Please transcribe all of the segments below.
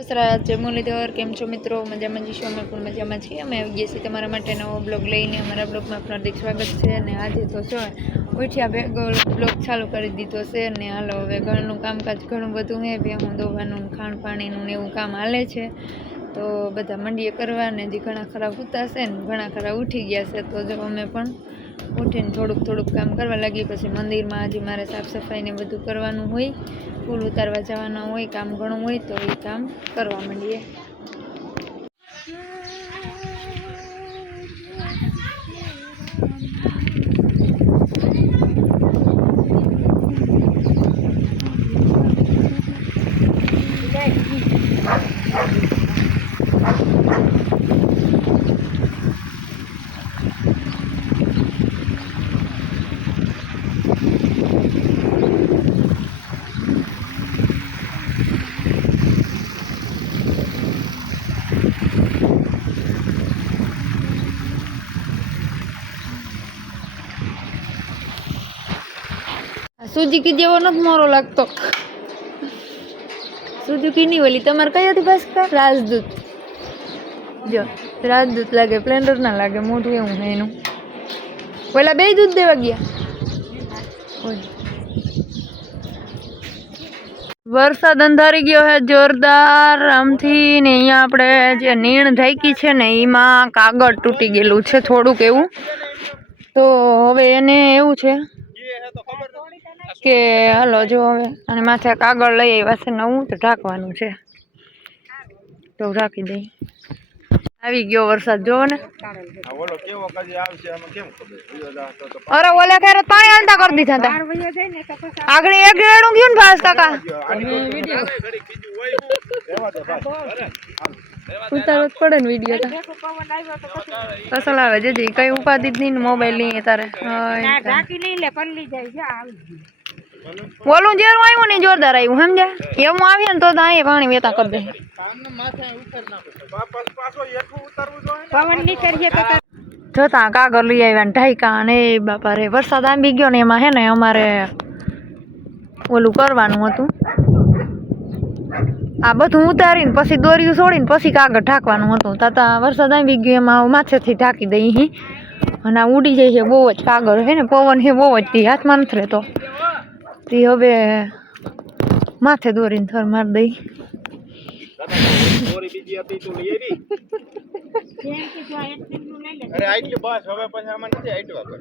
દસરા જય મુરલીધર કેમ છો મિત્રો? મજામાં જઈશું અમે પણ મજામાં છીએ. અમે આવી ગયા છીએ તમારા માટે નવો બ્લોગ લઈને. અમારા બ્લોગમાં આપનું હાર્દિક સ્વાગત છે અને આજે તો જો ઉઠ્યા ભેગો બ્લોગ ચાલુ કરી દીધો છે અને હાલો હવે ઘરનું કામકાજ ઘણું બધું છે. ભેહું ધોવાનું, ખાણ પાણીનું એવું કામ હાલે છે. તો બધા મંડીએ કરવા ને જે ઘણા ખરા ઉતાશે છે ને ઘણા ખરા ઉઠી ગયા છે. તો જો અમે પણ ઉઠીને થોડુંક થોડુંક કામ કરવા લાગી, પછી મંદિરમાં હજી મારે સાફ સફાઈને બધું કરવાનું હોય ફૂલ ઉતારવા જવાના હોય, કામ ઘણું હોય તો એ કામ કરવા માંડીએ. સુઝુકી જેવો નથી મોરો લાગતો. સુઝુકી ની ઓલી, તમારે કઈ હતી બસ રાજદૂત. જો, રાજદૂત લાગે પ્લેન્ડર ના લાગે, મોઢું એવું હે એનું. પેલા બે દૂધ દેવા ગયા. વરસાદ અંધારી ગયો છે જોરદાર, આમથી ને અહીંયા આપણે જે નીણ ઢાંકી છે ને, એમાં કાગળ તૂટી ગયેલું છે થોડુંક એવું. તો હવે એને એવું છે. કે હાલો જો હવે અને માથે કાગળ લઈ આવ્યા છે નવું, તો ઢાંકવાનું છે. તો ઢાંકી દઈ. આવી ગયો વરસાદ, જોવો ને. અરે ઓલે ખેરે પાણી હાલતા કરી દીધા હતા? આગળ એક ગેડું ગયું ને ભાસ કાકા. જ પડે ને વીડિયો તો. કસલ આવે જેજી કઈ ઉપાધિ જ નહીં મોબાઈલ નહીં તારે. હોય તારે. ઓલું જેરું આવ્યું ને જોરદાર આવ્યું સમજ્યા? એમ આવે ને તો અહીંયા પાણી વેતા કરી દે. જોતા કાગળ લઈ આવ્યા ને ઢાઈકા અને બાપા રે વરસાદ આંબી ગયો ને એમાં હે ને અમારે ઓલું કરવાનું હતું. આ બધું ઉતારીને પછી દોરીયું છોડીને પછી કાગળ ઢાંકવાનું હતું. તાતા વરસાદ આવી ગયો એમાં માથેથી ઢાંકી દઈ હી. અને આ ઉડી જાય છે બહુ જ કાગળ હે ને પવન છે બહુ જ હાથમાં નથી રહેતો. તે હવે માથે દોરીને થર મારી દઈ. દોરી બીજી હતી તું લઈ આવી અરે આટલી બસ હવે પછી આમાં નથી આટવા પર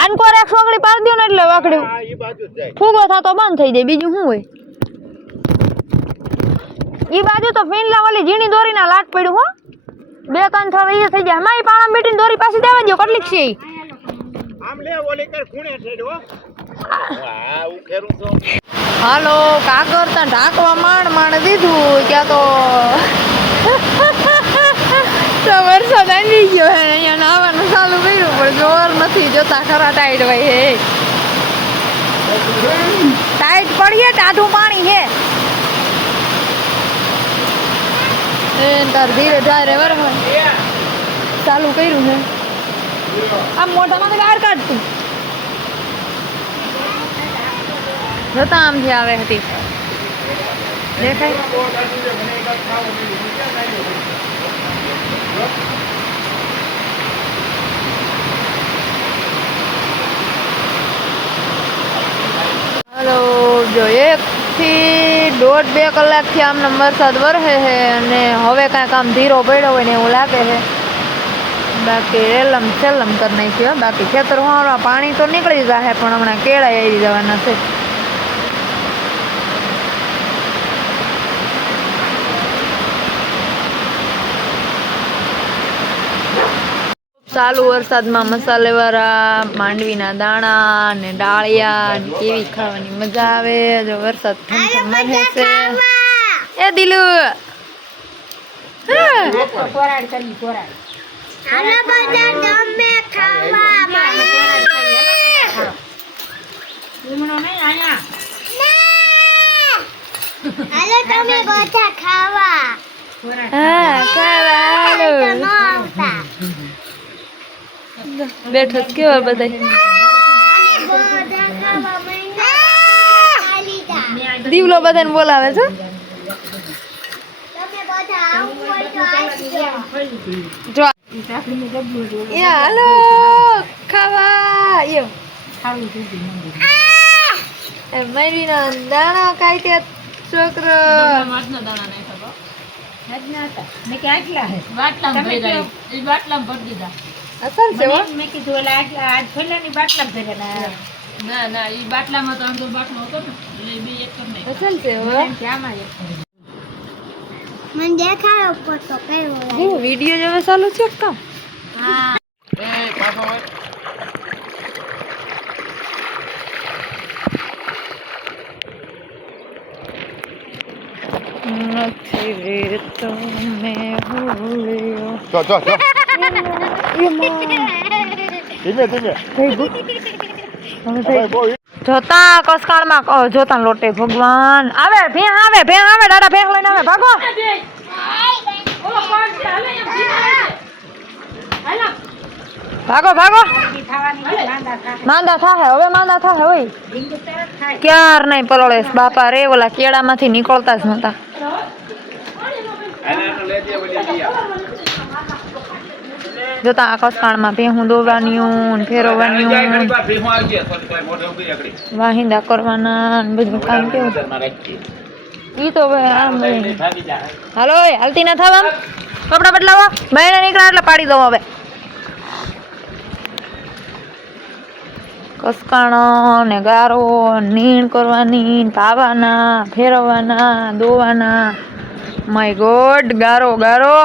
આન એક સોગડી પાડી દો ને એટલે વાકડી. ફૂગો થતો બંધ થઈ જાય બીજું શું હોય? ઈ બાજુ તો ફીનલા વાળી ઝીણી દોરીના લાટ પડ્યું હો. બે ત્રણ એ થઈ જાય. મારી પાણા બેટીને દોરી પાછી દેવા દો કેટલીક છે હો. હાલો કાગળ તા ઢાંકવા માંડ માંડ દીધું ક્યાં તો વરસાદ આવી ગયો હે અહીંયા નાવાનું ચાલુ કર્યું પણ જોર નથી જોતા ખરા ટાઈટ હોય હે. ટાઈટ પડીએ ટાઢું પાણી હે. એ તાર ધીરે ધારે વરસાદ ચાલુ કર્યું છે આમ મોઢામાંથી બહાર કાઢતું જોતા આમથી આવે હતી. હલો, જો એક થી દોઢ બે કલાકથી આમને વરસાદ વરસે છે અને હવે કાંઈક આમ ધીરો પડ્યો હોય ને એવું લાગે છે. બાકી રેલમ છેલમ કરી નાખ્યો હો. બાકી ખેતર હોવા પાણી તો નીકળી જશે પણ હમણાં કેળા આવી જવાના છે. ચાલુ વરસાદમાં મસાલેવાળા માંડવીના દાણા ને ડાળિયા ને કેવી ખાવાની મજા આવે જો વરસાદ વરસે છે. એ દિલુ! હા. હાલો તમે બધા ખાવા હા ખાવા હાલો. તો ન આવતા બેઠો જ ખાઈ લીધા દીવલો બધાને બોલાવે છે બધા આવું હોય તો આવી જાઓ. જો એ હાલો ખાવા એમ એ મરીનો દાણો ખાઈ તે છોકરો અસલ છે હો ના ના એ બાટલામાં તો અંદર બાટલો હતો ને એટલે નહીં અસલ છે હો મને દેખાડો ફોટો કયો હું વિડિયો જેવો ચાલુ છે કા હા એ પાછો હોય નથી રે તમે ભૂલ્યો જો જો જો એમાં ધીમે ધીમે થઈ ગયું હવે થઈ ભાઈ બહુ જોતા કસકાળમાં જોતા લોટે ભગવાન. આવે, ભે આવે ભે આવે, દાદા, ભે લઈને આવે, ભાગો. ભાગો ભાગો. માંદા થાહે, હવે માંદા થાહે હોય ક્યાર નહીં પલોળેશ બાપા રે, ઓલા કેળામાંથી નીકળતા જ નતા આને આને લઈ દે વળી લઈ આવ જોતા આ કસકાળમાં ભેહું દોરવાનિયું ને ફેરવવાનિયું વાહિંદા કરવાના ને બધું કામ કેવું? ઈ તો હવે આમ હાલો હાલતી ના થવા કપડા બદલાવો. બહેણે નીકળ્યા એટલે પાડી દઉં હવે. કસકાણો ને ગારો, નીણ કરવાની પાવાના ફેરવવાના દોવાના my God Garo Garo.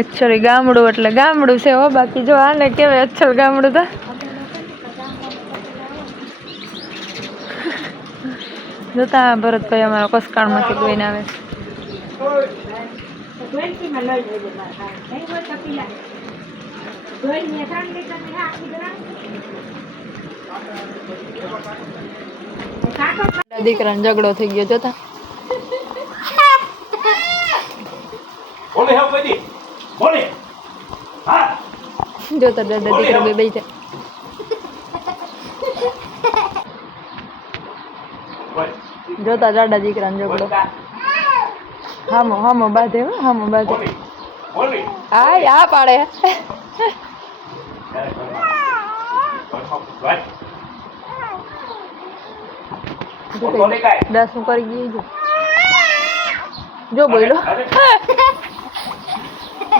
Actually ગામડું એટલે ગામડું છે હો, બાકી જો આને કેવાય અચ્છલ ગામડું તો. જોતા ભરતભાઈ અમારો કસકાણમાંથી જોઈને આવે. છે દીકરાને ઝઘડો થઈ ગયો, જોતા. ઓલે હવે બધી બોલે. હા. જોતા દાદા દીકરા બે બેસી બોલ. જોતા દાદા દીકરાને જોગડો હામો હામો બાધે હો હામો બાંધે. આ આ પાડે. દસ હું કરી ગઈ જો જો બોલો.